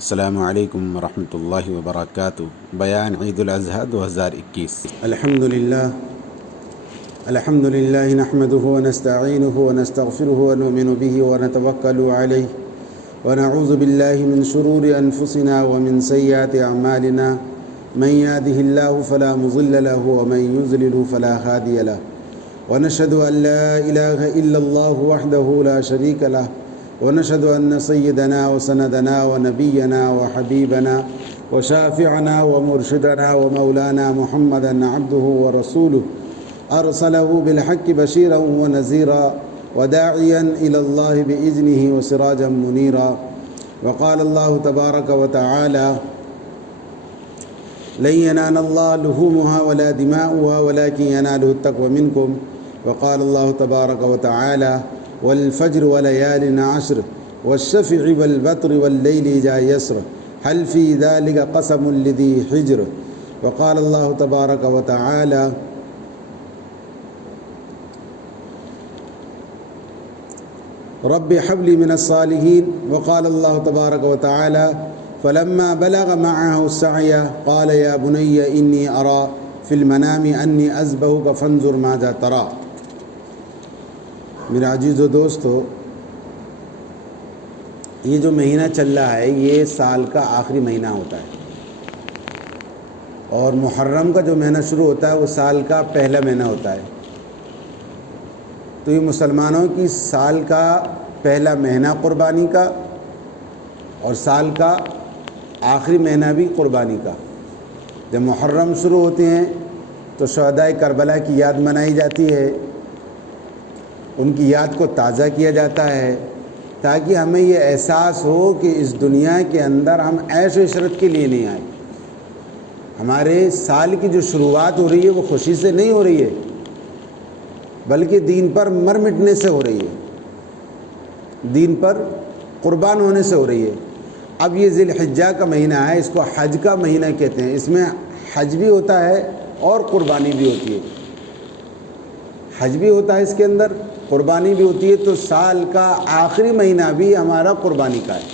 السلام علیکم ورحمۃ اللہ وبرکاتہ۔ بیان عید الاضحیٰ 2021۔ الحمد للہ نحمده ونستعینه ونستغفره ونؤمن به ونتوکل علیہ ونعوذ باللہ من شرور انفسنا ومن سیئات اعمالنا من يهده الله فلا مضل له ومن يضلل فلا هادي له ونشهد ان لا اله الا الله وحده لا شريك له ونشهد أن سيدنا وسندنا ونبينا وحبيبنا وشافعنا ومرشدنا ومولانا محمدا عبده ورسوله أرسله بالحق بشيرا ونذيرا وداعيا إلى الله بإذنه وسراجا منيرا وقال الله تبارك وتعالى لن ينال الله لحومها ولا دماؤها ولكن يناله التقوى منكم وقال الله تبارك وتعالى والفجر وليال عشر والشفع والبطر والليل إذا يسر هل في ذلك قسم لذي حجر وقال الله تبارك وتعالى رب هب لي من الصالحين وقال الله تبارك وتعالى فلما بلغ معه السعي قال يا بني إني أرى في المنام أني أذبحك فانظر ماذا ترى۔ میرے عزیز و دوستو، یہ جو مہینہ چل رہا ہے یہ سال کا آخری مہینہ ہوتا ہے، اور محرم کا جو مہینہ شروع ہوتا ہے وہ سال کا پہلا مہینہ ہوتا ہے۔ تو یہ مسلمانوں کی سال کا پہلا مہینہ قربانی کا اور سال کا آخری مہینہ بھی قربانی کا۔ جب محرم شروع ہوتے ہیں تو شہدائے کربلا کی یاد منائی جاتی ہے، ان کی یاد کو تازہ کیا جاتا ہے تاکہ ہمیں یہ احساس ہو کہ اس دنیا کے اندر ہم عیش و عشرت کے لیے نہیں آئے۔ ہمارے سال کی جو شروعات ہو رہی ہے وہ خوشی سے نہیں ہو رہی ہے، بلکہ دین پر مر مٹنے سے ہو رہی ہے، دین پر قربان ہونے سے ہو رہی ہے۔ اب یہ ذی الحجہ کا مہینہ ہے، اس کو حج کا مہینہ کہتے ہیں۔ اس میں حج بھی ہوتا ہے اور قربانی بھی ہوتی ہے۔ حج بھی ہوتا ہے اس کے اندر، قربانی بھی ہوتی ہے۔ تو سال کا آخری مہینہ بھی ہمارا قربانی کا ہے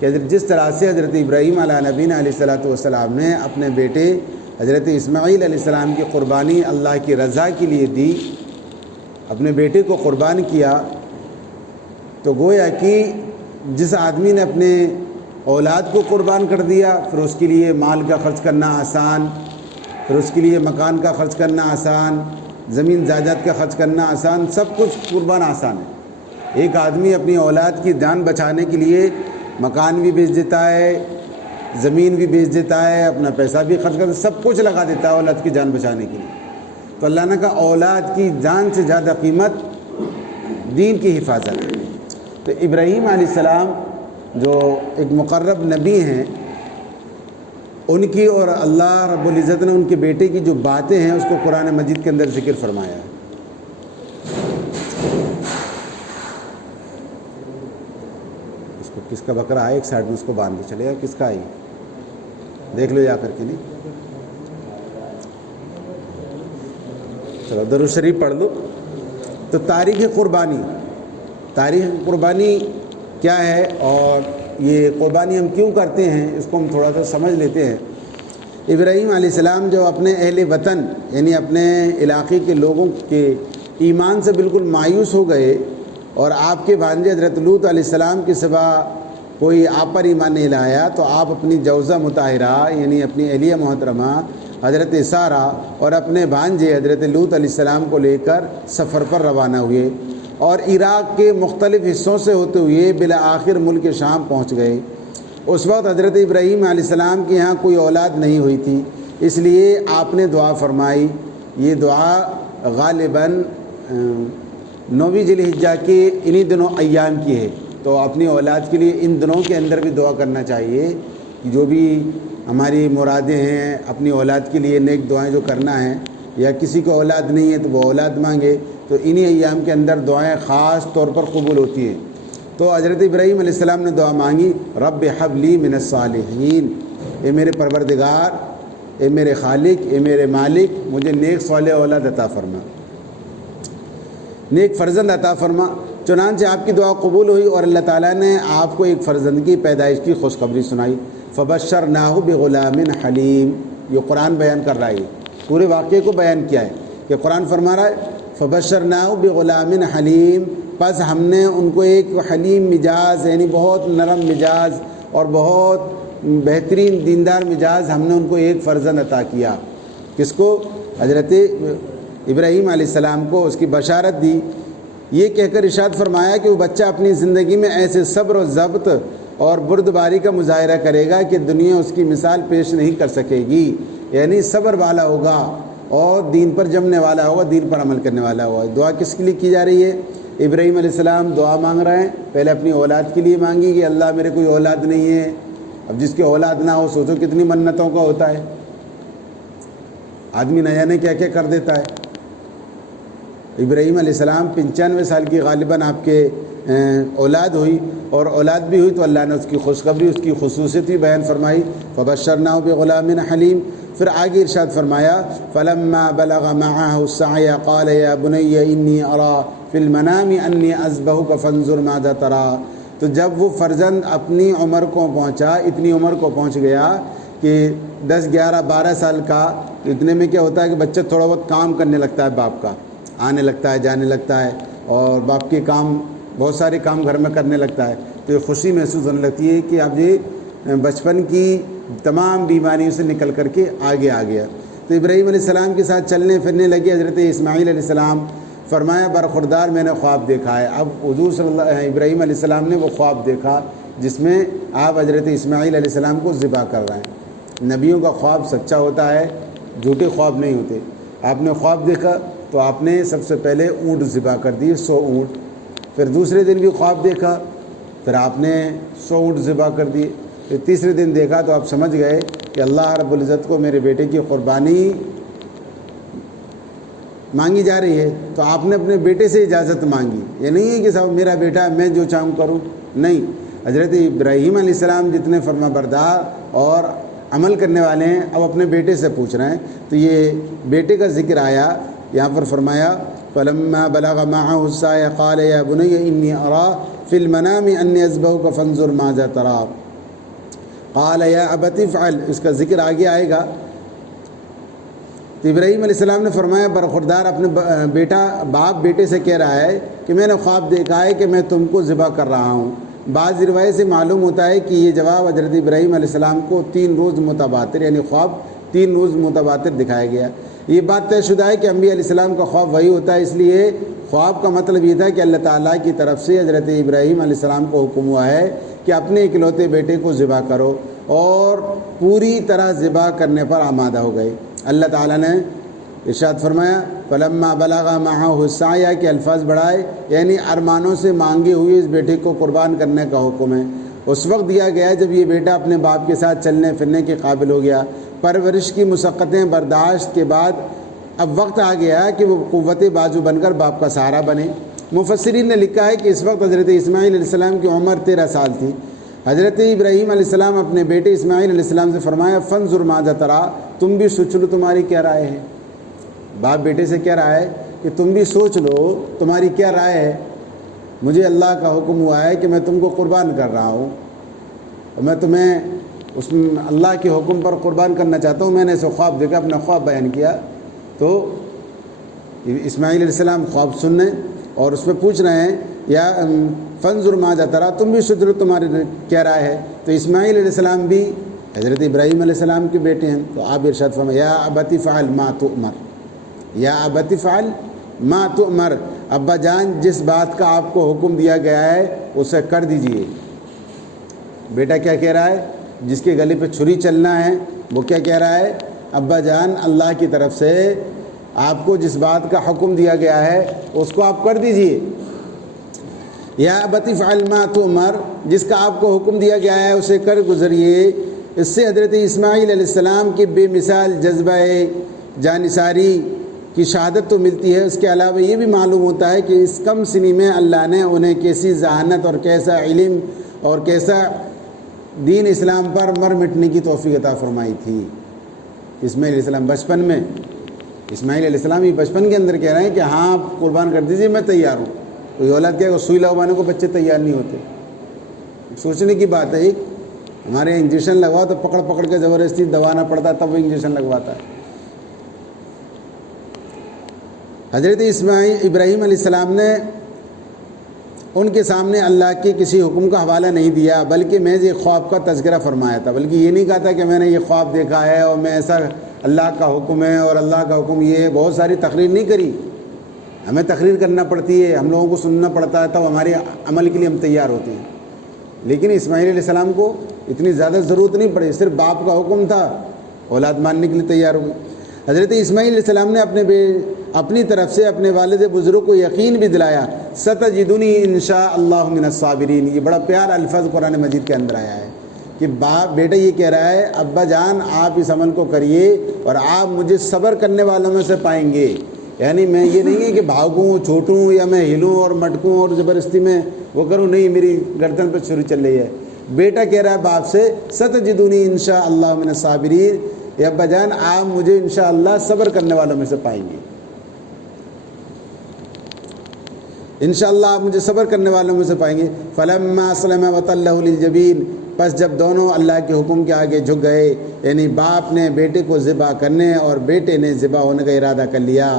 کہ جس طرح سے حضرت ابراہیم علیہ نبینا علیہ السلام نے اپنے بیٹے حضرت اسماعیل علیہ السلام کی قربانی اللہ کی رضا کے لیے دی، اپنے بیٹے کو قربان کیا، تو گویا کہ جس آدمی نے اپنے اولاد کو قربان کر دیا پھر اس کے لیے مال کا خرچ کرنا آسان، پھر اس کے لیے مکان کا خرچ کرنا آسان، زمین جائیداد کا خرچ کرنا آسان، سب کچھ قربان آسان ہے۔ ایک آدمی اپنی اولاد کی جان بچانے کے لیے مکان بھی بیچ دیتا ہے، زمین بھی بیچ دیتا ہے، اپنا پیسہ بھی خرچ کرتا ہے، سب کچھ لگا دیتا ہے اولاد کی جان بچانے کے لیے۔ تو اللہ نے کہا اولاد کی جان سے زیادہ قیمت دین کی حفاظت ہے۔ تو ابراہیم علیہ السلام جو ایک مقرب نبی ہیں، ان کی اور اللہ رب العزت نے ان کے بیٹے کی جو باتیں ہیں اس کو قرآن مجید کے اندر ذکر فرمایا ہے۔ اس کو کس کا بکرا ہے، ایک سائڈ میں اس کو باندھ کے چلے گا، کس کا ہے دیکھ لو جا کر کے، نہیں چلو درود شریف پڑھ لو۔ تو تاریخ قربانی کیا ہے اور یہ قربانی ہم کیوں کرتے ہیں اس کو ہم تھوڑا سا سمجھ لیتے ہیں۔ ابراہیم علیہ السلام جو اپنے اہل وطن یعنی اپنے علاقے کے لوگوں کے ایمان سے بالکل مایوس ہو گئے، اور آپ کے بھانجے حضرت لوط علیہ السلام کے سوا کوئی آپ پر ایمان نہیں لایا، تو آپ اپنی جوزہ مطہرہ یعنی اپنی اہلیہ محترمہ حضرت سارہ اور اپنے بھانجے حضرت لوط علیہ السلام کو لے کر سفر پر روانہ ہوئے، اور عراق کے مختلف حصوں سے ہوتے ہوئے بالآخر ملک شام پہنچ گئے۔ اس وقت حضرت ابراہیم علیہ السلام کے یہاں کوئی اولاد نہیں ہوئی تھی، اس لیے آپ نے دعا فرمائی۔ یہ دعا غالباً 9 ذی الحجہ کے انہی دنوں ایام کی ہے، تو اپنی اولاد کے لیے ان دنوں کے اندر بھی دعا کرنا چاہیے کہ جو بھی ہماری مرادیں ہیں اپنی اولاد کے لیے نیک دعائیں جو کرنا ہے، یا کسی کو اولاد نہیں ہے تو وہ اولاد مانگے، تو انہی ایام کے اندر دعائیں خاص طور پر قبول ہوتی ہیں۔ تو حضرت ابراہیم علیہ السلام نے دعا مانگی، رب حب لی من الصالحین، اے میرے پروردگار، اے میرے خالق، اے میرے مالک، مجھے نیک صالح اولاد عطا فرما، نیک فرزند عطا فرما۔ چنانچہ آپ کی دعا قبول ہوئی اور اللہ تعالیٰ نے آپ کو ایک فرزند کی پیدائش کی خوشخبری سنائی۔ فبشرناہ بغلام حلیم، یہ قرآن بیان کر رہا ہے، پورے واقعے کو بیان کیا ہے کہ قرآن فرما رہا ہے فبشرناہ بغلام حلیم، پس ہم نے ان کو ایک حلیم مزاج یعنی بہت نرم مزاج اور بہت بہترین دیندار مزاج، ہم نے ان کو ایک فرزند عطا کیا۔ کس کو؟ حضرت ابراہیم علیہ السلام کو اس کی بشارت دی، یہ کہہ کر ارشاد فرمایا کہ وہ بچہ اپنی زندگی میں ایسے صبر و ضبط اور بردباری کا مظاہرہ کرے گا کہ دنیا اس کی مثال پیش نہیں کر سکے گی، یعنی صبر والا ہوگا اور دین پر جمنے والا ہوگا، دین پر عمل کرنے والا ہوگا۔ دعا کس کے لیے کی جا رہی ہے؟ ابراہیم علیہ السلام دعا مانگ رہے ہیں، پہلے اپنی اولاد کے لیے مانگی کہ اللہ میرے کوئی اولاد نہیں ہے۔ اب جس کی اولاد نہ ہو سوچو کتنی منتوں کا ہوتا ہے، آدمی نہ جانے کیا کیا کر دیتا ہے۔ ابراہیم علیہ السلام 95 سال کی غالباً آپ کے اولاد ہوئی، اور اولاد بھی ہوئی تو اللہ نے اس کی خوشخبری، اس کی خصوصیت بھی بیان فرمائی۔ فبشرناہ بغلام حلیم، پھر آگے ارشاد فرمایا فلما بلغ معه السعي قال يا بني اني ارى في المنام اني اذبحك فانظر ماذا ترى، تو جب وہ فرزند اپنی عمر کو پہنچا، اتنی عمر کو پہنچ گیا کہ 10 11 12 سال کا، تو اتنے میں کیا ہوتا ہے کہ بچہ تھوڑا بہت کام کرنے لگتا ہے، باپ کا آنے لگتا ہے جانے لگتا ہے، اور باپ کے کام بہت سارے کام گھر میں کرنے لگتا ہے، تو یہ خوشی محسوس ہونے لگتی ہے کہ اب یہ بچپن کی تمام بیماریوں سے نکل کر کے آگے آ گیا۔ تو ابراہیم علیہ السلام کے ساتھ چلنے پھرنے لگے۔ حضرت اسماعیل علیہ السلام فرمایا برخوردار میں نے خواب دیکھا ہے۔ اب حضور صلی اللہ ابراہیم علیہ السلام نے وہ خواب دیکھا جس میں آپ حضرت اسماعیل علیہ السلام کو ذبح کر رہے ہیں۔ نبیوں کا خواب سچا ہوتا ہے، جھوٹے خواب نہیں ہوتے۔ آپ نے خواب دیکھا تو آپ نے سب سے پہلے اونٹ ذبح کر دیے، 100 اونٹ۔ پھر دوسرے دن بھی خواب دیکھا، پھر آپ نے 100 اونٹ ذبح کر دیے۔ پھر تیسرے دن دیکھا تو آپ سمجھ گئے کہ اللہ رب العزت کو میرے بیٹے کی قربانی مانگی جا رہی ہے، تو آپ نے اپنے بیٹے سے اجازت مانگی۔ یہ نہیں ہے کہ صاحب میرا بیٹا میں جو چاہوں کروں، نہیں۔ حضرت ابراہیم علیہ السلام جتنے فرما بردار اور عمل کرنے والے ہیں، اب اپنے بیٹے سے پوچھ رہے ہیں، تو یہ بیٹے کا ذکر آیا یہاں پر۔ فرمایا فلما بلغ معه السعي قال يا بني اني ارى في المنام اني اذبحك فانظر ماذا ترى قال يا ابت افعل، اس کا ذکر آگے آئے گا۔ تو ابراہیم علیہ السلام نے فرمایا برخوردار اپنے باپ بیٹے سے کہہ رہا ہے کہ میں نے خواب دیکھا ہے کہ میں تم کو ذبح کر رہا ہوں۔ بعض روایت سے معلوم ہوتا ہے کہ یہ جواب حضرت ابراہیم علیہ السلام کو 3 روز متباتر، یعنی خواب 3 روز متباتر دکھایا گیا۔ یہ بات طے شدہ ہے کہ انبیاء علیہ السلام کا خواب وہی ہوتا ہے، اس لیے خواب کا مطلب یہ تھا کہ اللہ تعالیٰ کی طرف سے حضرت ابراہیم علیہ السلام کو حکم ہوا ہے کہ اپنے اکلوتے بیٹے کو ذبح کرو، اور پوری طرح ذبح کرنے پر آمادہ ہو گئے۔ اللہ تعالیٰ نے ارشاد فرمایا فلما بلغ معه السعي کے الفاظ بڑھائے، یعنی ارمانوں سے مانگے ہوئے اس بیٹے کو قربان کرنے کا حکم ہے۔ اس وقت دیا گیا جب یہ بیٹا اپنے باپ کے ساتھ چلنے پھرنے کے قابل ہو گیا۔ پرورش کی مشقتیں برداشت کے بعد اب وقت آ گیا کہ وہ قوت بازو بن کر باپ کا سہارا بنے۔ مفسرین نے لکھا ہے کہ اس وقت حضرت اسماعیل علیہ السلام کی عمر 13 سال تھی۔ حضرت ابراہیم علیہ السلام اپنے بیٹے اسماعیل علیہ السلام سے فرمایا فانظر ماذا ترى، تم بھی سوچ لو تمہاری کیا رائے ہے۔ باپ بیٹے سے کہہ رہا ہے کہ تم بھی سوچ لو تمہاری کیا رائے ہے، مجھے اللہ کا حکم ہوا ہے کہ میں تم کو قربان کر رہا ہوں، اور میں تمہیں اس اللہ کے حکم پر قربان کرنا چاہتا ہوں۔ میں نے اسے خواب دیکھا، اپنا خواب بیان کیا۔ تو اسماعیل علیہ السلام خواب سننے اور اس میں پوچھ رہے ہیں یا فانظر ماذا ترى، تم بھی سوچ لو تمہاری کیا رائے ہے۔ تو اسماعیل علیہ السلام بھی حضرت ابراہیم علیہ السلام کے بیٹے ہیں، تو آپ ارشاد فرمائیں یا ابت افعل ما تؤمر، یا ابت افعل ما تؤمر، ابا جان جس بات کا آپ کو حکم دیا گیا ہے اسے کر دیجئے۔ بیٹا کیا کہہ رہا ہے؟ جس کے گلے پہ چھری چلنا ہے وہ کیا کہہ رہا ہے؟ ابا جان اللہ کی طرف سے آپ کو جس بات کا حکم دیا گیا ہے اس کو آپ کر دیجئے۔ یا ابت افعل ما تؤمر، جس کا آپ کو حکم دیا گیا ہے اسے کر گزریے۔ اس سے حضرت اسماعیل علیہ السلام کی بے مثال جذبہ جانثاری کی شہادت تو ملتی ہے، اس کے علاوہ یہ بھی معلوم ہوتا ہے کہ اس کم سنی میں اللہ نے انہیں کیسی ذہانت اور کیسا علم اور کیسا دین اسلام پر مر مٹنے کی توفیق عطا فرمائی تھی۔ اسماعیل علیہ السلام بچپن میں، اسماعیل علیہ السلام یہ بچپن کے اندر کہہ رہے ہیں کہ ہاں آپ قربان کر دیجیے، میں تیار ہوں۔ کوئی اولاد کیا ہے سوئی لگوانے کو بچے تیار نہیں ہوتے. سوچنے کی بات ہے. ایک ہمارے یہاں انجیکشن لگواؤ تو پکڑ پکڑ کے زبردستی دبانا پڑتا ہے تب وہ انجیکشن لگواتا ہے. حضرت ابراہیم علیہ السلام نے ان کے سامنے اللہ کے کسی حکم کا حوالہ نہیں دیا، بلکہ محض ایک خواب کا تذکرہ فرمایا تھا. بلکہ یہ نہیں کہا تھا کہ میں نے یہ خواب دیکھا ہے اور میں ایسا اللہ کا حکم ہے اور اللہ کا حکم یہ ہے. بہت ساری تقریر نہیں کری. ہمیں تقریر کرنا پڑتی ہے، ہم لوگوں کو سننا پڑتا ہے، تب ہمارے عمل کے لیے ہم تیار ہوتے ہیں. لیکن اسماعیل علیہ السلام کو اتنی زیادہ ضرورت نہیں پڑی، صرف باپ کا حکم تھا، اولاد ماننے کے لیے تیار ہو گئی. حضرت اسماعیل علیہ السلام نے اپنی طرف سے اپنے والد بزرگ کو یقین بھی دلایا، ستجدنی انشاء اللہ من الصابرین. یہ بڑا پیارا الفاظ قرآن مجید کے اندر آیا ہے کہ بیٹا یہ کہہ رہا ہے ابا جان آپ اس عمل کو کریے اور آپ مجھے صبر کرنے والوں میں سے پائیں گے. یعنی میں یہ نہیں ہے کہ بھاگوں چھوٹوں یا میں ہلوں اور مٹکوں اور زبردستی میں وہ کروں، نہیں، میری گردن پہ چھری چل رہی ہے. بیٹا کہہ رہا ہے باپ سے ستجدنی انشاء اللہ من الصابرین، یا ابا جان آپ مجھے انشاءاللہ صبر کرنے والوں میں سے پائیں گے. انشاءاللہ آپ مجھے صبر کرنے والوں میں سے پائیں گے. فلما اسلم وتلہ للجبین، پس جب دونوں اللہ کے حکم کے آگے جھک گئے، یعنی باپ نے بیٹے کو ذبح کرنے اور بیٹے نے ذبح ہونے کا ارادہ کر لیا.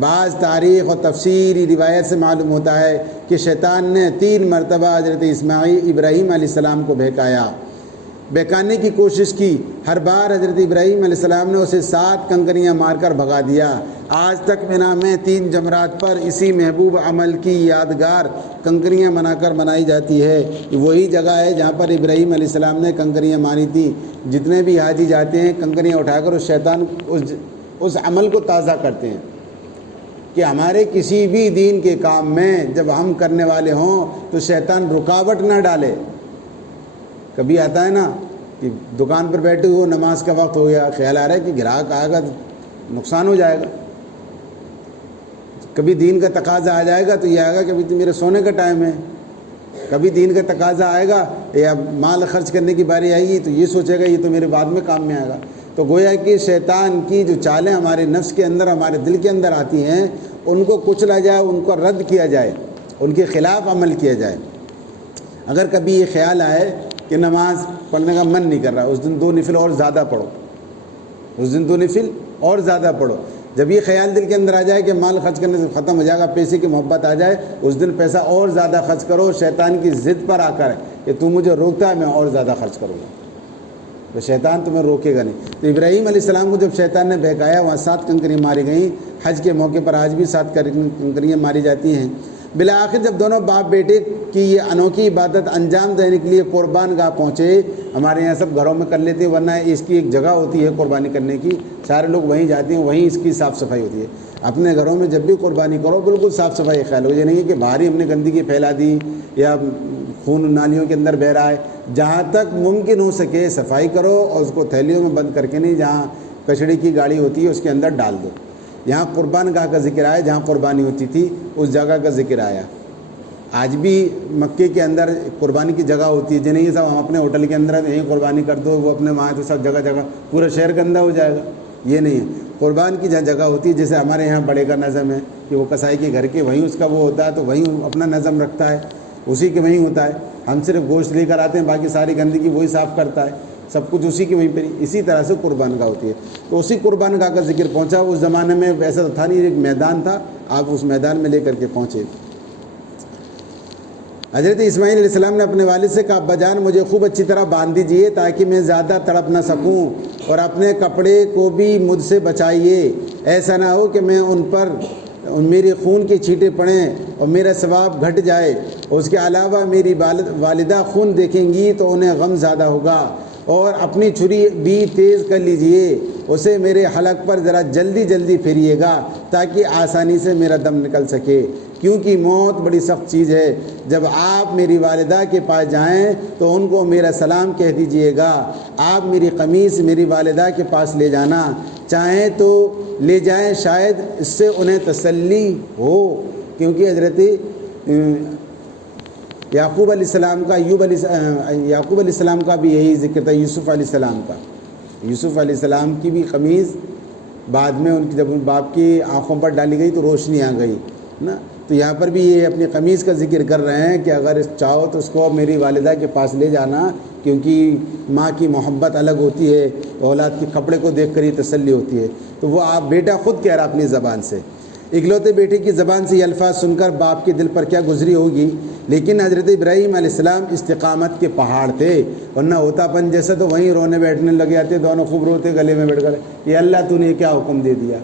بعض تاریخ اور تفسیری روایت سے معلوم ہوتا ہے کہ شیطان نے 3 مرتبہ حضرت ابراہیم علیہ السلام کو بہکانے کی کوشش کی. ہر بار حضرت ابراہیم علیہ السلام نے اسے 7 کنکریاں مار کر بھگا دیا. آج تک مینا میں 3 جمرات پر اسی محبوب عمل کی یادگار کنکریاں منائی جاتی ہے. وہی جگہ ہے جہاں پر ابراہیم علیہ السلام نے کنکریاں ماری تھی. جتنے بھی حاجی جاتے ہیں کنکریاں اٹھا کر شیطان اس عمل کو تازہ کرتے ہیں کہ ہمارے کسی بھی دین کے کام میں جب ہم کرنے والے ہوں تو شیطان رکاوٹ نہ ڈالے. کبھی آتا ہے نا کہ دکان پر بیٹھے ہو، نماز کا وقت ہو گیا، خیال آ رہا ہے کہ گراہک آئے گا تو نقصان ہو جائے گا. کبھی دین کا تقاضا آ جائے گا تو یہ آئے گا کہ ابھی تو میرے سونے کا ٹائم ہے. کبھی دین کا تقاضا آئے گا یا مال خرچ کرنے کی باری آئے گی تو یہ سوچے گا یہ تو میرے بعد میں کام میں آئے گا. تو گویا کہ شیطان کی جو چالیں ہمارے نفس کے اندر، ہمارے دل کے اندر آتی ہیں، ان کو کچلا جائے، ان کو رد کیا جائے، ان کے خلاف عمل کیا جائے. اگر کبھی یہ خیال آئے کہ نماز پڑھنے کا من نہیں کر رہا، اس دن 2 نفل اور زیادہ پڑھو، اس دن 2 نفل اور زیادہ پڑھو. جب یہ خیال دل کے اندر آ جائے کہ مال خرچ کرنے سے ختم ہو جائے گا، پیسے کی محبت آ جائے، اس دن پیسہ اور زیادہ خرچ کرو. شیطان کی ضد پر آ کر کہ تو مجھے روکتا ہے میں اور زیادہ خرچ کروں گا، تو شیطان تمہیں روکے گا نہیں. تو ابراہیم علیہ السلام کو جب شیطان نے بہکایا، وہاں 7 کنکریاں ماری گئیں. حج کے موقع پر آج بھی 7 کنکریاں ماری جاتی ہیں. بالآخر جب دونوں باپ بیٹے کی یہ انوکھی عبادت انجام دینے کے لیے قربان گاہ پہنچے، ہمارے یہاں سب گھروں میں کر لیتے ہیں، ورنہ اس کی ایک جگہ ہوتی ہے قربانی کرنے کی، سارے لوگ وہیں جاتے ہیں، وہیں اس کی صاف صفائی ہوتی ہے. اپنے گھروں میں جب بھی قربانی کرو بالکل صاف صفائی خیال ہو. یہ نہیں ہے کہ باہر ہی ہم نے گندگی پھیلا دی یا خون نالیوں کے اندر بہہ رہا ہے. جہاں تک ممکن ہو سکے صفائی کرو اور اس کو تھیلیوں میں بند کر کے نہیں، جہاں کچڑے کی گاڑی ہوتی ہے اس کے اندر ڈال دو. یہاں قربان گاہ کا ذکر آیا، جہاں قربانی ہوتی تھی اس جگہ کا ذکر آیا. آج بھی مکے کے اندر قربانی کی جگہ ہوتی ہے، جنہیں یہ سب ہم اپنے ہوٹل کے اندر یہیں قربانی کر دو، وہ اپنے وہاں تو سب جگہ جگہ پورا شہر گندہ ہو جائے گا. یہ نہیں ہے. قربان کی جہاں جگہ ہوتی ہے، جیسے ہمارے یہاں بڑے کا نظم ہے کہ وہ کسائی کے گھر کے وہیں اس کا وہ ہوتا ہے، تو وہیں اپنا نظم رکھتا ہے، اسی کے وہیں ہوتا ہے. ہم صرف گوشت لے کر آتے ہیں، باقی ساری گندگی وہی صاف کرتا ہے، سب کچھ اسی کی وہیں پہ. اسی طرح سے قربان گاہ ہوتی ہے. تو اسی قربان گاہ کا ذکر پہنچا. اس زمانے میں ویسا تو تھا نہیں، ایک میدان تھا، آپ اس میدان میں لے کر کے پہنچے. حضرت اسماعیل علیہ السلام نے اپنے والد سے کہا ابا جان مجھے خوب اچھی طرح باندھ دیجئے تاکہ میں زیادہ تڑپ نہ سکوں، اور اپنے کپڑے کو بھی مجھ سے بچائیے، ایسا نہ ہو کہ میں ان پر میری خون کی چھینٹیں پڑیں اور میرا ثواب گھٹ جائے. اس کے علاوہ میری والدہ خون دیکھیں گی تو انہیں غم زیادہ ہوگا. اور اپنی چھری بھی تیز کر لیجئے، اسے میرے حلق پر ذرا جلدی پھیریے گا تاکہ آسانی سے میرا دم نکل سکے، کیونکہ موت بڑی سخت چیز ہے. جب آپ میری والدہ کے پاس جائیں تو ان کو میرا سلام کہہ دیجئے گا. آپ میری قمیص میری والدہ کے پاس لے جانا، چاہیں تو لے جائیں، شاید اس سے انہیں تسلی ہو. کیونکہ حضرت یعقوب علیہ السلام کا یعقوب علیہ السلام کا بھی یہی ذکر تھا، یوسف علیہ السلام کا. یوسف علیہ السلام کی بھی قمیض بعد میں ان کی جب ان باپ کی آنکھوں پر ڈالی گئی تو روشنی آ گئی نا. تو یہاں پر بھی یہ اپنی قمیص کا ذکر کر رہے ہیں کہ اگر چاہو تو اس کو میری والدہ کے پاس لے جانا، کیونکہ ماں کی محبت الگ ہوتی ہے، اولاد کے کپڑے کو دیکھ کر ہی تسلی ہوتی ہے۔ تو وہ آپ بیٹا خود کہہ رہا اپنی زبان سے، اکلوتے بیٹے کی زبان سے یہ الفاظ سن کر باپ کے دل پر کیا گزری ہوگی۔ لیکن حضرت ابراہیم علیہ السلام استقامت کے پہاڑ تھے، ورنہ ہوتا پن جیسا تو وہیں رونے بیٹھنے لگ جاتے، دونوں خوب روتے گلے میں بیٹھ کر، یہ اللہ تو نے کیا حکم دے دیا،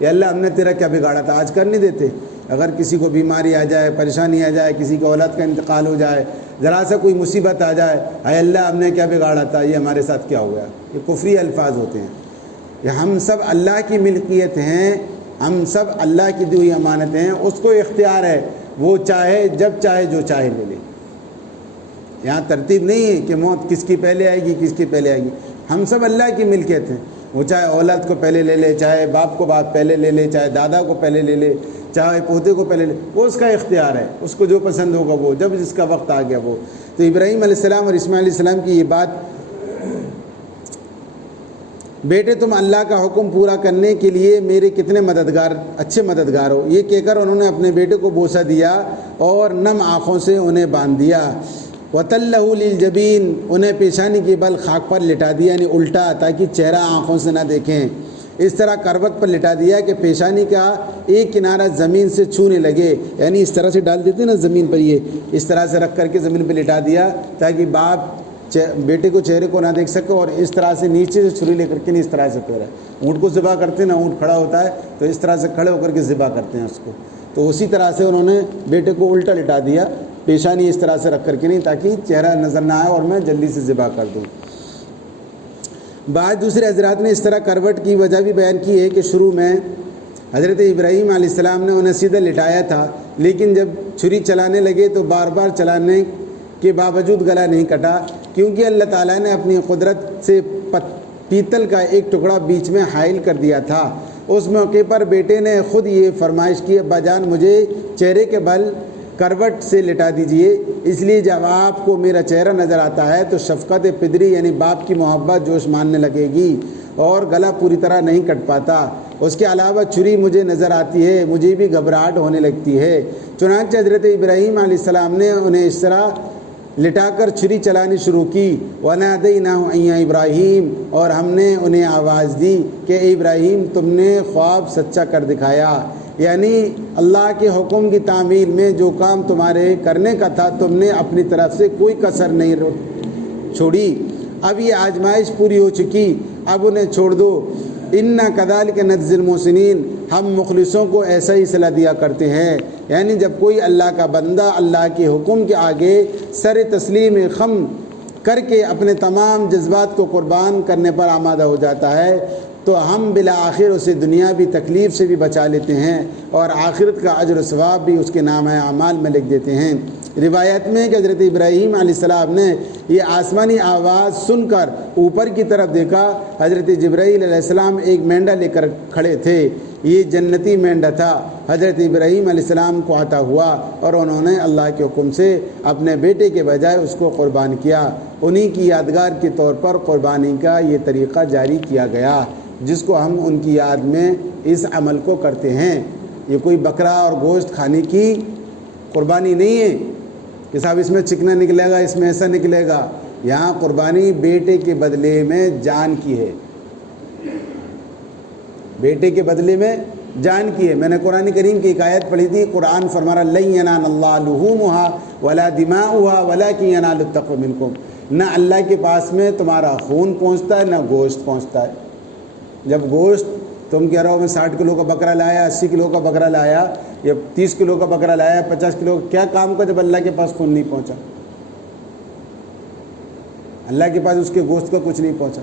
یہ اللہ ہم نے تیرا کیا بگاڑا تھا۔ آج کر نہیں دیتے، اگر کسی کو بیماری آ جائے، پریشانی آ جائے، کسی کو اولاد کا انتقال ہو جائے، ذرا سا کوئی مصیبت آ جائے، اے اللہ ہم نے کیا بگاڑا تھا، یہ ہمارے ساتھ کیا ہو گیا، یہ کفری الفاظ ہوتے ہیں۔ یہ ہم سب اللہ کی ملکیت ہیں، ہم سب اللہ کی دی ہوئی امانت ہیں، اس کو اختیار ہے، وہ چاہے جب چاہے جو چاہے لے لے۔ یہاں ترتیب نہیں ہے کہ موت کس کی پہلے آئے گی کس کی پہلے آئے گی، ہم سب اللہ کی ملکیت ہیں۔ وہ چاہے اولاد کو پہلے لے لے، چاہے باپ کو باپ پہلے لے لے، چاہے دادا کو پہلے لے لے، چاہے پوتے کو پہلے لے، وہ اس کا اختیار ہے، اس کو جو پسند ہوگا وہ، جب جس کا وقت آ گیا وہ۔ تو ابراہیم علیہ السلام اور اسماعیل علیہ السلام کی یہ بات، بیٹے تم اللہ کا حکم پورا کرنے کے لیے میرے کتنے مددگار، اچھے مددگار ہو، یہ کہہ کر انہوں نے اپنے بیٹے کو بوسہ دیا اور نم آنکھوں سے انہیں باندھ دیا۔ وَتَلَّهُ لِلْجَبِينِ، انہیں پیشانی کے بل خاک پر لٹا دیا، یعنی الٹا، تاکہ چہرہ آنکھوں سے نہ دیکھیں۔ اس طرح کروٹ پر لٹا دیا کہ پیشانی کا ایک کنارہ زمین سے چھونے لگے، یعنی اس طرح سے ڈال دیتے نا زمین پر، یہ اس طرح سے رکھ کر کے زمین پہ لٹا دیا تاکہ باپ بیٹے کو چہرے کو نہ دیکھ سکے، اور اس طرح سے نیچے سے چھری لے کر کے نہیں، اس طرح سے پھیرا۔ اونٹ کو ذبح کرتے ہیں نا، اونٹ کھڑا ہوتا ہے تو اس طرح سے کھڑے ہو کر کے ذبح کرتے ہیں اس کو، تو اسی طرح سے انہوں نے بیٹے کو الٹا لٹا دیا، پیشانی اس طرح سے رکھ کر کے نہیں، تاکہ چہرہ نظر نہ آئے اور میں جلدی سے ذبح کر دوں۔ بعض دوسرے حضرات نے اس طرح کروٹ کی وجہ بھی بیان کی ہے کہ شروع میں حضرت ابراہیم علیہ السلام نے انہیں سیدھا لٹایا تھا، لیکن جب چھری چلانے لگے تو بار بار چلانے کے باوجود گلا نہیں کٹا، کیونکہ اللہ تعالیٰ نے اپنی قدرت سے پیتل کا ایک ٹکڑا بیچ میں حائل کر دیا تھا۔ اس موقع پر بیٹے نے خود یہ فرمائش کی، ابا جان مجھے چہرے کے بل کروٹ سے لٹا دیجئے، اس لیے جب آپ کو میرا چہرہ نظر آتا ہے تو شفقت پدری یعنی باپ کی محبت جوش ماننے لگے گی اور گلا پوری طرح نہیں کٹ پاتا۔ اس کے علاوہ چھری مجھے نظر آتی ہے، مجھے بھی گھبراہٹ ہونے لگتی ہے۔ چنانچہ حضرت ابراہیم علیہ السلام نے انہیں اس طرح لٹا کر چھری چلانی شروع کی۔ وَنَادَيْنَاهُ أَن يَا إِبْرَاهِيمُ، اور ہم نے انہیں آواز دی کہ اے ابراہیم تم نے خواب سچا کر دکھایا، یعنی اللہ کے حکم کی تعمیل میں جو کام تمہارے کرنے کا تھا تم نے اپنی طرف سے کوئی کسر نہیں چھوڑی۔ اب یہ آزمائش پوری ہو چکی، اب انہیں چھوڑ دو۔ اِنَّا كَذَلِكَ نَجْزِي الْمُحْسِنِينَ، ہم مخلصوں کو ایسا ہی صلاح دیا کرتے ہیں، یعنی جب کوئی اللہ کا بندہ اللہ کے حکم کے آگے سر تسلیم خم کر کے اپنے تمام جذبات کو قربان کرنے پر آمادہ ہو جاتا ہے تو ہم بالآخر اسے دنیاوی تکلیف سے بھی بچا لیتے ہیں اور آخرت کا اجر و ثواب بھی اس کے نام اعمال میں لکھ دیتے ہیں۔ روایت میں کہ حضرت ابراہیم علیہ السلام نے یہ آسمانی آواز سن کر اوپر کی طرف دیکھا، حضرت جبرائیل علیہ السلام ایک مینڈا لے کر کھڑے تھے، یہ جنتی مینڈا تھا، حضرت ابراہیم علیہ السلام کو عطا ہوا اور انہوں نے اللہ کے حکم سے اپنے بیٹے کے بجائے اس کو قربان کیا۔ انہی کی یادگار کے طور پر قربانی کا یہ طریقہ جاری کیا گیا، جس کو ہم ان کی یاد میں اس عمل کو کرتے ہیں۔ یہ کوئی بکرا اور گوشت کھانے کی قربانی نہیں ہے کہ صاحب اس میں چکنا نکلے گا، اس میں ایسا نکلے گا۔ یہاں قربانی بیٹے کے بدلے میں جان کی ہے، بیٹے کے بدلے میں جان کی ہے۔ میں نے قرآن کریم کی ایک آیت پڑھی تھی، قرآن فرما رہا لَن يَنَالَ اللَّهَ لُحُومُهَا وَلَا دِمَاؤُهَا وَلَكِنْ يَنَالُهُ التَّقْوَى مِنكُمْ، نہ اللہ کے پاس میں تمہارا خون پہنچتا ہے نہ گوشت پہنچتا ہے۔ جب گوشت تم کہہ رہے ہو میں 60 کلو کا بکرا لایا، 80 کلو کا بکرا لایا یا 30 کلو کا بکرا لایا، 50 کلو، کیا کام کا جب اللہ کے پاس خون نہیں پہنچا، اللہ کے پاس اس کے گوشت کا کچھ نہیں پہنچا۔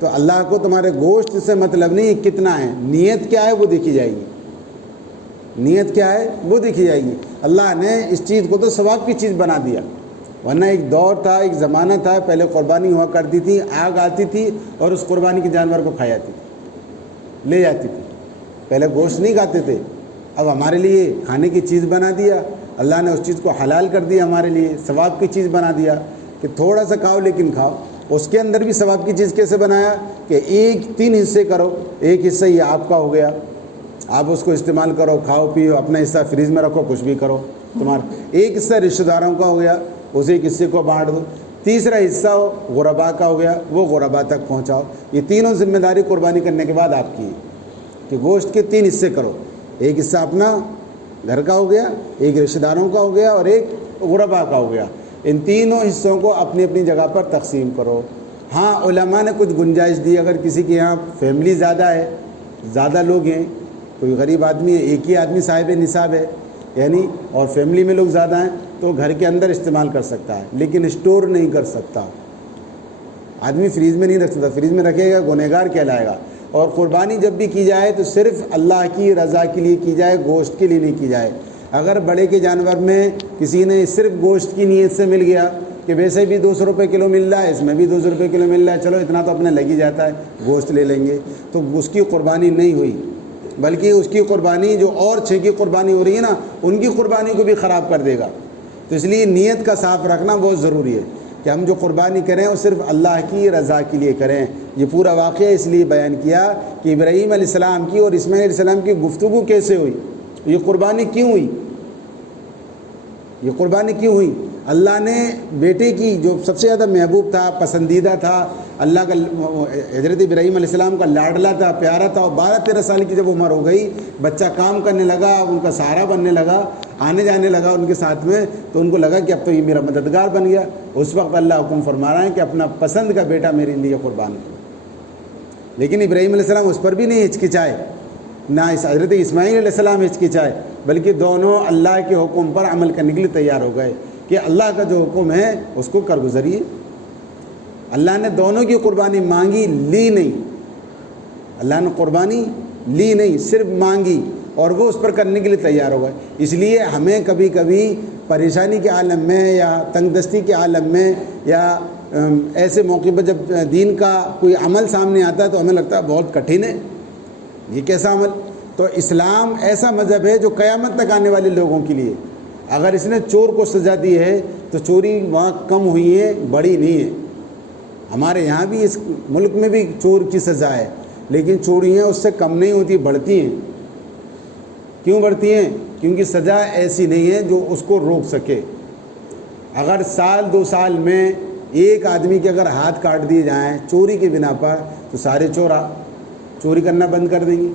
تو اللہ کو تمہارے گوشت سے مطلب نہیں کتنا ہے، نیت کیا ہے وہ دیکھی جائے گی، نیت کیا ہے وہ دیکھی جائے گی۔ اللہ نے اس چیز کو تو ثواب کی چیز بنا دیا، ورنہ ایک دور تھا، ایک زمانہ تھا، پہلے قربانی ہوا کرتی تھی، آگ آتی تھی اور اس قربانی کے جانور کو کھا جاتی تھی، لے جاتی تھی۔ پہلے گوشت نہیں کھاتے تھے، اب ہمارے لیے کھانے کی چیز بنا دیا اللہ نے، اس چیز کو حلال کر دیا ہمارے لیے، ثواب کی چیز بنا دیا کہ تھوڑا سا کھاؤ لیکن کھاؤ۔ اس کے اندر بھی ثواب کی چیز کیسے بنایا کہ 3 حصے کرو، ایک حصہ یہ آپ کا ہو گیا، آپ اس کو استعمال کرو، کھاؤ پیو، اپنا حصہ فریج میں رکھو، کچھ بھی کرو، تمہارا ایک حصہ رشتہ داروں کا ہو گیا، اسی حصے کو بانٹ دو، تیسرا حصہ غربا کا ہو گیا، وہ غربا تک پہنچاؤ۔ یہ تینوں ذمہ داری قربانی کرنے کے بعد آپ کی ہے کہ گوشت کے 3 حصے کرو، ایک حصہ اپنا گھر کا ہو گیا، ایک رشتہ داروں کا ہو گیا، اور ایک غربا کا ہو گیا۔ ان تینوں حصوں کو اپنی اپنی جگہ پر تقسیم کرو۔ ہاں علماء نے کچھ گنجائش دی، اگر کسی کے یہاں فیملی زیادہ ہے، زیادہ لوگ ہیں، کوئی غریب آدمی ہے، ایک ہی آدمی صاحب نصاب ہے یعنی، اور فیملی میں لوگ زیادہ ہیں، تو گھر کے اندر استعمال کر سکتا ہے، لیکن اسٹور نہیں کر سکتا۔ آدمی فریج میں نہیں رکھ سکتا، فریج میں رکھے گا گنہگار کہلائے گا۔ اور قربانی جب بھی کی جائے تو صرف اللہ کی رضا کے لیے کی جائے، گوشت کے لیے نہیں کی جائے۔ اگر بڑے کے جانور میں کسی نے صرف گوشت کی نیت سے مل گیا کہ ویسے بھی 200 روپے کلو مل رہا ہے، اس میں بھی 200 روپے کلو مل رہا ہے، چلو اتنا تو اپنے لگ ہی جاتا ہے، گوشت لے لیں گے، تو اس کی قربانی نہیں ہوئی، بلکہ اس کی قربانی جو اور 6 کی قربانی ہو رہی ہے نا، ان کی قربانی کو بھی خراب کر دے گا۔ تو اس لیے نیت کا صاف رکھنا بہت ضروری ہے کہ ہم جو قربانی کریں وہ صرف اللہ کی رضا کے لیے کریں۔ یہ پورا واقعہ اس لیے بیان کیا کہ ابراہیم علیہ السلام کی اور اسماعیل علیہ السلام کی گفتگو کیسے ہوئی، یہ قربانی کیوں ہوئی، یہ قربانی کیوں ہوئی۔ اللہ نے بیٹے کی جو سب سے زیادہ محبوب تھا، پسندیدہ تھا، اللہ کا حضرت ابراہیم علیہ السلام کا لاڈلا تھا، پیارا تھا، اور 12-13 سال کی جب عمر ہو گئی، بچہ کام کرنے لگا، ان کا سہارا بننے لگا، آنے جانے لگا ان کے ساتھ میں، تو ان کو لگا کہ اب تو یہ میرا مددگار بن گیا۔ اس وقت اللہ حکم فرما رہا ہے کہ اپنا پسند کا بیٹا میرے لیے قربان کرو۔ لیکن ابراہیم علیہ السلام اس پر بھی نہیں ہچکچائے، نہ حضرت اسماعیل علیہ السلام ہچکچائے، بلکہ دونوں اللہ کے حکم پر عمل کرنے کے لیے تیار ہو گئے کہ اللہ کا جو حکم ہے اس کو کر گزریے۔ اللہ نے دونوں کی قربانی مانگی، لی نہیں، اللہ نے قربانی لی نہیں، صرف مانگی، اور وہ اس پر کرنے کے لیے تیار ہو گئے۔ اس لیے ہمیں کبھی کبھی پریشانی کے عالم میں یا تنگ دستی کے عالم میں یا ایسے موقع پر جب دین کا کوئی عمل سامنے آتا ہے تو ہمیں لگتا ہے بہت کٹھن ہے، یہ کیسا عمل؟ تو اسلام ایسا مذہب ہے جو قیامت تک آنے والے لوگوں کے لیے، اگر اس نے چور کو سزا دی ہے تو چوری وہاں کم ہوئی ہے، بڑی نہیں ہے۔ ہمارے یہاں بھی اس ملک میں بھی چور کی سزا ہے، لیکن چوریاں اس سے کم نہیں ہوتی، بڑھتی ہیں۔ کیوں بڑھتی ہیں؟ کیونکہ سزا ایسی نہیں ہے جو اس کو روک سکے۔ اگر 1-2 سال میں ایک آدمی کے اگر ہاتھ کاٹ دیے جائیں چوری کی بنا پر، تو سارے چور چوری کرنا بند کر دیں گے۔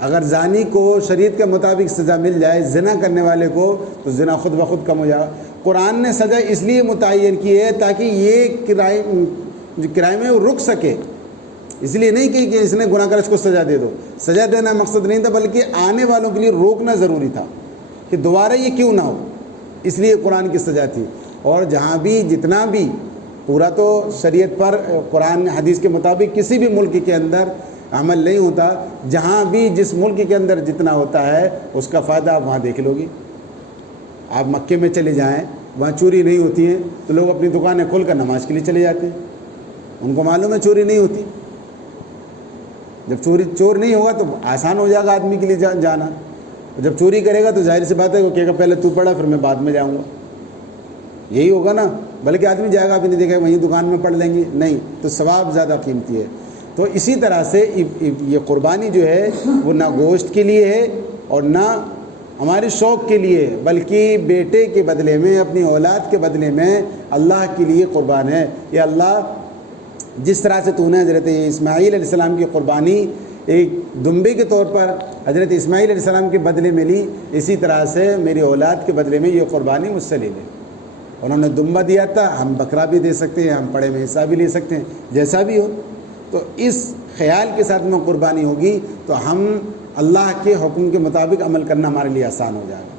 اگر زانی کو شریعت کے مطابق سزا مل جائے، زنا کرنے والے کو، تو زنا خود بخود کم ہو جائے گا۔ قرآن نے سزا اس لیے متعین کی ہے تاکہ یہ کرائم ہے وہ رک سکے، اس لیے نہیں کہ اس نے گناہ کر اس کو سزا دے دو۔ سزا دینا مقصد نہیں تھا، بلکہ آنے والوں کے لیے روکنا ضروری تھا کہ دوبارہ یہ کیوں نہ ہو، اس لیے قرآن کی سزا تھی۔ اور جہاں بھی جتنا بھی، پورا تو شریعت پر قرآن حدیث کے مطابق کسی بھی ملک کے اندر عمل نہیں ہوتا، جہاں بھی جس ملک کے اندر جتنا ہوتا ہے اس کا فائدہ آپ وہاں دیکھ لو گے۔ آپ مکے میں چلے جائیں، وہاں چوری نہیں ہوتی ہے تو لوگ اپنی دکانیں کھول کر نماز کے لیے چلے جاتے ہیں، ان کو معلوم ہے چوری نہیں ہوتی۔ جب چور نہیں ہوگا تو آسان ہو جائے گا آدمی کے لیے جانا، جب چوری کرے گا تو ظاہر سی بات ہے وہ کہے گا پہلے تو پڑھا پھر میں بعد میں جاؤں گا، یہی ہوگا نا۔ بلکہ آدمی جائے گا بھی نہیں، دیکھے وہیں دکان میں پڑھ لیں گے، نہیں، تو ثواب زیادہ قیمتی ہے۔ تو اسی طرح سے یہ قربانی جو ہے وہ نہ گوشت کے لیے ہے اور نہ ہمارے شوق کے لیے ہے، بلکہ بیٹے کے بدلے میں، اپنی اولاد کے بدلے میں اللہ کے لیے قربان ہے۔ یہ اللہ جس طرح سے تو نے حضرت اسماعیل علیہ السلام کی قربانی ایک دمبے کے طور پر حضرت اسماعیل علیہ السلام کے بدلے میں لی، اسی طرح سے میری اولاد کے بدلے میں یہ قربانی مجھ سے لے لے۔ انہوں نے دمبا دیا تھا، ہم بکرا بھی دے سکتے ہیں، ہم پڑے میں حصہ بھی لے سکتے ہیں، جیسا بھی ہو۔ تو اس خیال کے ساتھ میں قربانی ہوگی تو ہم اللہ کے حکم کے مطابق عمل کرنا ہمارے لیے آسان ہو جائے گا۔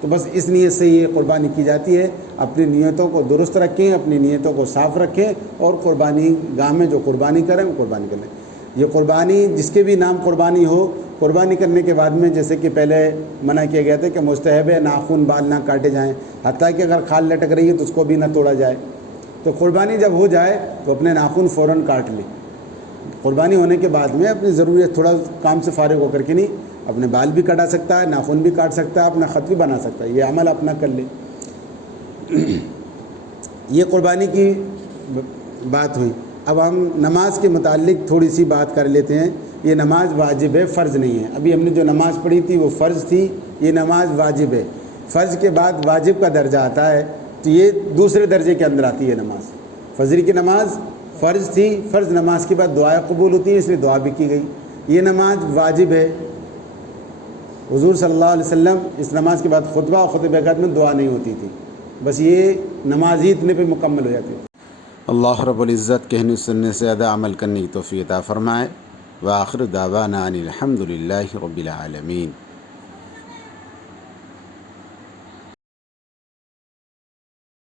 تو بس اس نیت سے یہ قربانی کی جاتی ہے۔ اپنی نیتوں کو درست رکھیں، اپنی نیتوں کو صاف رکھیں، اور قربانی گاہ میں جو قربانی کریں وہ قربانی کر لیں۔ یہ قربانی جس کے بھی نام قربانی ہو، قربانی کرنے کے بعد میں جیسے کہ پہلے منع کیا گیا تھا کہ مستحب ہے ناخن بال نہ کاٹے جائیں، حتیٰ کہ اگر کھال لٹک رہی ہے تو اس کو بھی نہ توڑا جائے۔ تو قربانی جب ہو جائے تو اپنے ناخن فوراً کاٹ لیں۔ قربانی ہونے کے بعد میں اپنی ضروریت تھوڑا کام سے فارغ ہو کر کے نہیں، اپنے بال بھی کٹا سکتا ہے، ناخن بھی کاٹ سکتا ہے، اپنا خط بھی بنا سکتا ہے، یہ عمل اپنا کر لے۔ یہ قربانی کی بات ہوئی۔ اب ہم نماز کے متعلق تھوڑی سی بات کر لیتے ہیں یہ نماز واجب ہے، فرض نہیں ہے۔ ابھی ہم نے جو نماز پڑھی تھی وہ فرض تھی، یہ نماز واجب ہے۔ فرض کے بعد واجب کا درجہ آتا ہے، تو یہ دوسرے درجے کے اندر آتی ہے نماز۔ فجر کی نماز فرض تھی، فرض نماز کے بعد دعائیں قبول ہوتی ہیں، اس لیے دعا بھی کی گئی۔ یہ نماز واجب ہے، حضور صلی اللہ علیہ وسلم اس نماز کے بعد خطبہ اور خطبہ کے بعد میں دعا نہیں ہوتی تھی، بس یہ نماز ہی اتنے پہ مکمل ہو جاتی تھی۔ اللہ رب العزت کہنے سننے سے زیادہ عمل کرنے کی توفیق عطا فرمائے۔ وآخر دعوانا ان الحمد للہ رب العالمین۔